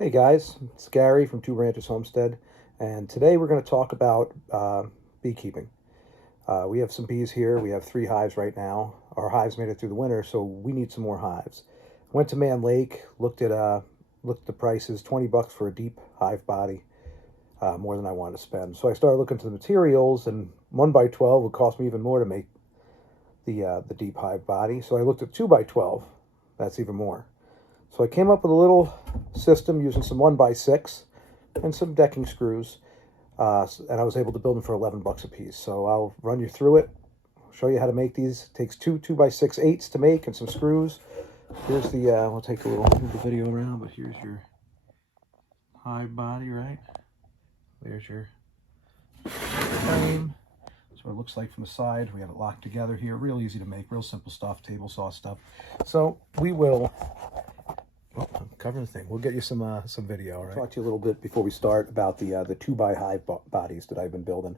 Hey guys, it's Gary from Two Ranchers Homestead, and today we're going to talk about beekeeping. We have some bees here. We have 3 hives right now. Our hives made it through the winter, so we need some more hives. Went to Man Lake, looked at the prices. $20 for a deep hive body, more than I wanted to spend. So I started looking to the materials, and 1x12 would cost me even more to make the deep hive body. So I looked at 2x12. That's even more. So I came up with a little system using some 1x6 and some decking screws, and I was able to build them for $11 a piece. So I'll run you through it, show you how to make these. It takes two 2x6/8s to make and some screws. Here's the, we'll take a little move the video around, but here's your hive body, right? There's your frame. That's what it looks like from the side. We have it locked together here. Real easy to make, real simple stuff, table saw stuff. So we will... Oh, I'm covering the thing. We'll get you some video, right? I'll talk to you a little bit before we start about the 2x hive bodies that I've been building.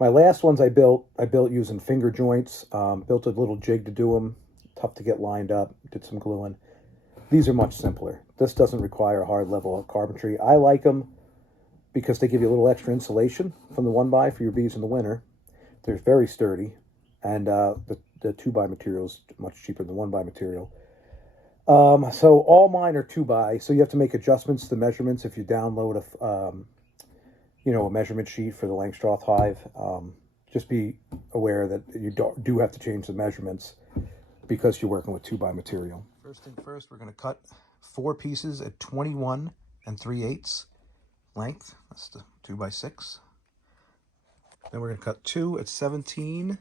My last ones I built using finger joints. Built a little jig to do them. Tough to get lined up. Did some gluing. These are much simpler. This doesn't require a hard level of carpentry. I like them because they give you a little extra insulation from the 1x for your bees in the winter. They're very sturdy, and the 2x material is much cheaper than the 1x material. So all mine are 2x, so you have to make adjustments to the measurements if you download a measurement sheet for the Langstroth hive. Just be aware that you do have to change the measurements because you're working with 2x material. First thing first, we're going to cut 4 pieces at 21 3/8 length. That's the 2x6. Then we're going to cut 2 at 17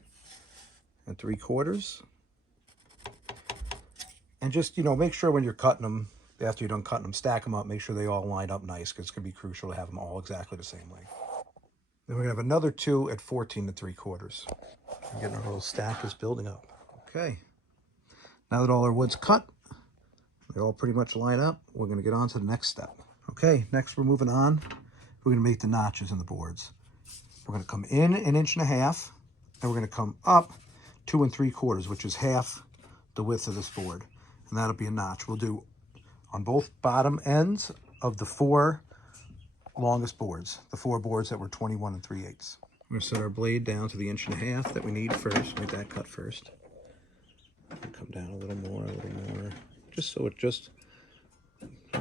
3/4. And just, make sure when you're cutting them, after you're done cutting them, stack them up, make sure they all line up nice, because it's going to be crucial to have them all exactly the same length. Then we're going to have another 2 at 14 3/4. We're getting our little stack is building up. Okay. Now that all our wood's cut, they all pretty much line up, we're going to get on to the next step. Okay, next we're moving on. We're going to make the notches in the boards. We're going to come in 1.5 inches, and we're going to come up 2 3/4, which is half the width of this board. And that'll be a notch. We'll do on both bottom ends of the 4 longest boards, the 4 boards that were 21 3/8. We're going to set our blade down to the 1.5 inches that we need first. Make that cut first. Come down a little more, just so it just,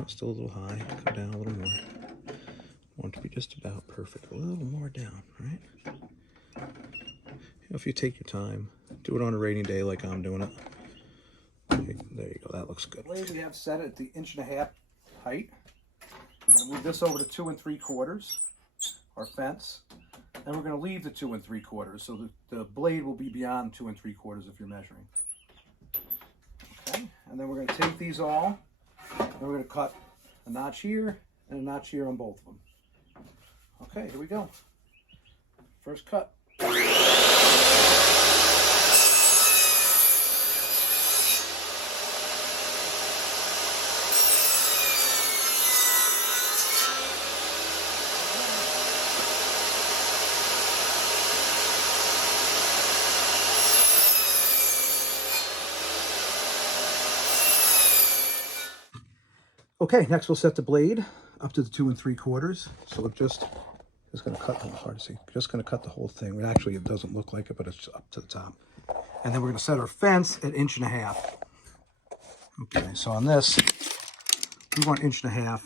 still a little high. Come down a little more. Want it to be just about perfect. A little more down, right? If you take your time, do it on a rainy day like I'm doing it. Okay, there you go, that looks good. The blade we have set at the 1.5 inch height. We're going to move this over to 2 3/4, our fence. And we're going to leave the 2 3/4, so the blade will be beyond 2 3/4 if you're measuring. Okay, and then we're going to take these all, and we're going to cut a notch here and a notch here on both of them. Okay, here we go. First cut. Okay, next we'll set the blade up to the 2 3/4. So it just is going to cut, hard to see, just going to cut the whole thing. Actually, it doesn't look like it, but it's up to the top. And then we're going to set our fence at 1.5 inches. Okay, so on this, we want 1.5 inches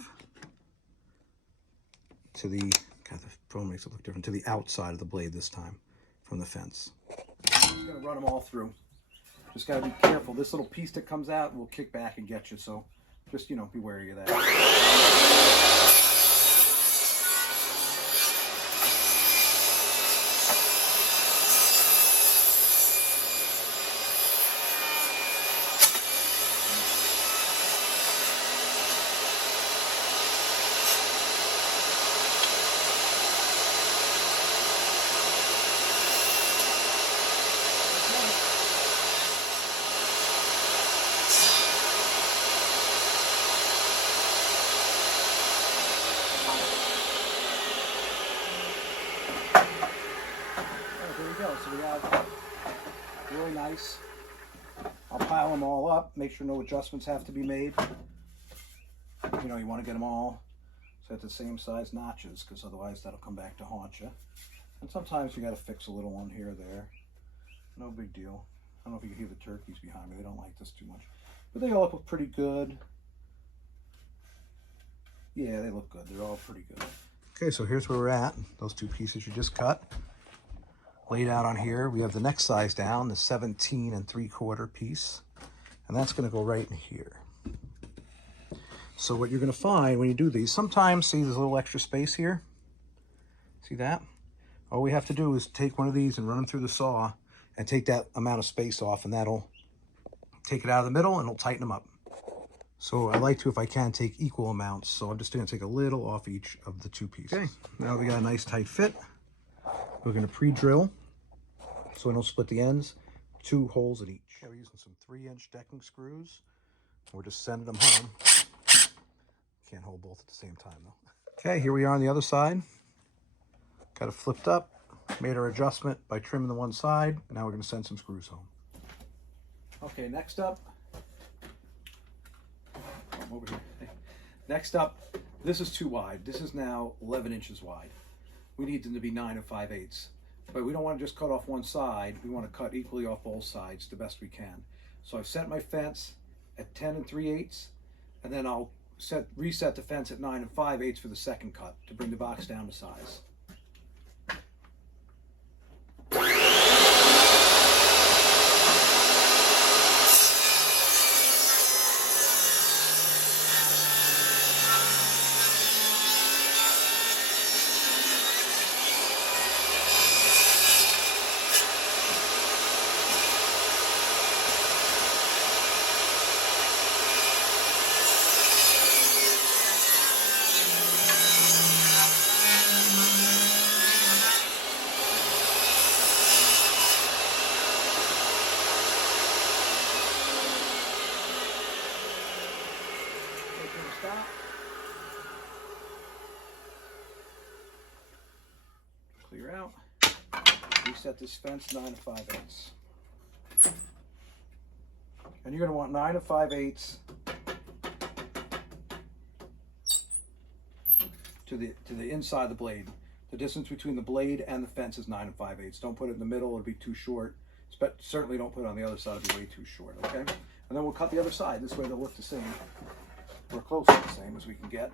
to the, God, the phone makes it look different, to the outside of the blade this time from the fence. I'm just going to run them all through. Just got to be careful. This little piece that comes out will kick back and get you, so just, be wary of that. So we have really nice. I'll pile them all up, make sure no adjustments have to be made. You know, you want to get them all set the same size notches, because otherwise that'll come back to haunt you. And sometimes you got to fix a little one here or there. No big deal. I don't know if you can hear the turkeys behind me. They don't like this too much. But they all look pretty good. Yeah, they look good. They're all pretty good. Okay, so here's where we're at. Those two pieces you just cut. Laid out on here. We have the next size down, the 17 3/4 piece. And that's going to go right in here. So what you're going to find when you do these, sometimes, see there's a little extra space here? See that? All we have to do is take one of these and run them through the saw and take that amount of space off, and that'll take it out of the middle and it'll tighten them up. So I like to, if I can, take equal amounts. So I'm just going to take a little off each of the two pieces. Okay, now we got a nice tight fit. We're going to pre-drill so it'll split the ends, 2 holes in each. Okay, we're using some 3-inch decking screws. We're just sending them home. Can't hold both at the same time though. Okay, here we are on the other side. Got it flipped up, made our adjustment by trimming the one side. Now we're going to send some screws home. Okay, next up, over here. Next up, this is too wide. This is now 11 inches wide. We need them to be 9 5/8. But we don't want to just cut off one side. We want to cut equally off both sides the best we can. So I've set my fence at 10 3/8, and then I'll reset the fence at 9 5/8 for the second cut to bring the box down to size. Stop. Clear out. Reset this fence 9 5/8. And you're going to want 9 5/8 to the inside of the blade. The distance between the blade and the fence is 9 5/8. Don't put it in the middle; it'll be too short. Certainly don't put it on the other side; it'll be way too short. Okay. And then we'll cut the other side. This way they'll look the same. We're close to the same as we can get.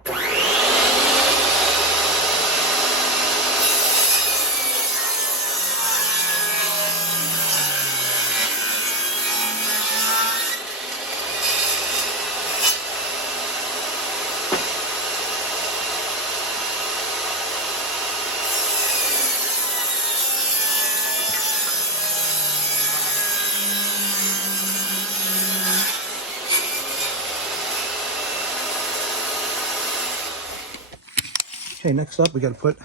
Okay, next up we got to put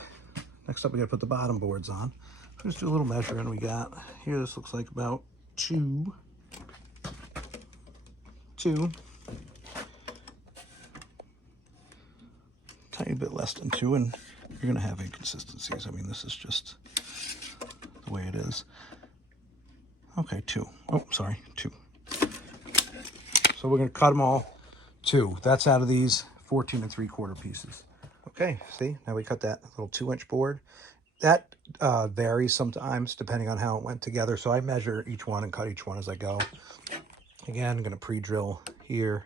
the bottom boards on. Just do a little measuring. We got here. This looks like about two. Tiny bit less than 2, and you're gonna have inconsistencies. I mean, this is just the way it is. Okay, 2. Oh, sorry, 2. So we're gonna cut them all 2. That's out of these 14 3/4 pieces. Okay, see, now we cut that little 2-inch board. That varies sometimes depending on how it went together. So I measure each one and cut each one as I go. Again, I'm going to pre-drill here,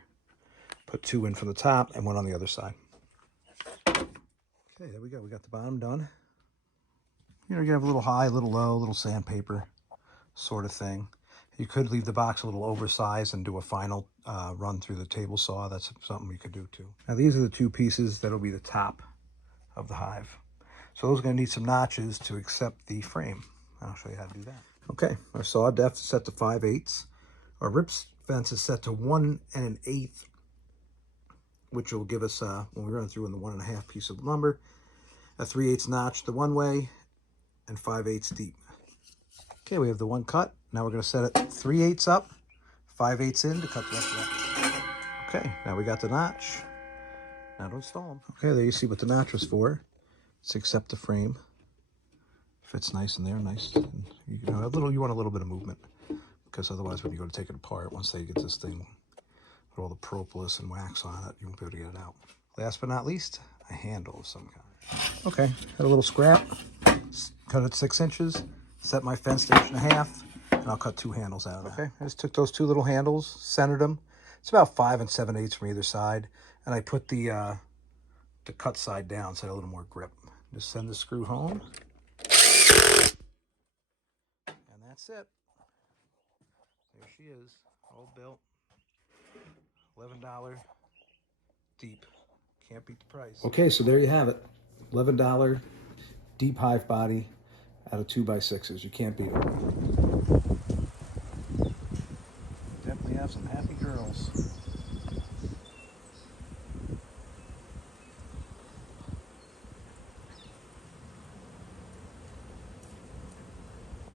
put 2 in from the top and 1 on the other side. Okay, there we go. We got the bottom done. You know, you have a little high, a little low, a little sandpaper sort of thing. You could leave the box a little oversized and do a final run through the table saw. That's something we could do too. Now these are the 2 pieces that'll be the top of the hive. So those are going to need some notches to accept the frame. I'll show you how to do that. Okay, our saw depth is set to 5/8. Our rip fence is set to 1 1/8, which will give us, when we run through in the 1 1/2 piece of lumber, a 3/8 notch the one way and 5/8 deep. Okay, we have the one cut. Now we're going to set it 3/8 up, 5/8 in to cut the rest of that. Okay, now we got the notch. Now to install them. Okay, there you see what the notch was for. It's to accept the frame. Fits nice in there, nice. And you want a little bit of movement, because otherwise when you go to take it apart, once they get this thing Put all the propolis and wax on it, you won't be able to get it out. Last but not least, a handle of some kind. Okay, had a little scrap, cut it 6 inches, set my fence to 1.5 inches, and I'll cut 2 handles out of it. Okay, I just took those 2 little handles, centered them. It's about 5 7/8 from either side, and I put the cut side down so I had a little more grip. Just send the screw home, and that's it. There she is, all built. $11 deep. Can't beat the price. Okay, so there you have it. $11 deep hive body out of 2x6s. You can't beat it.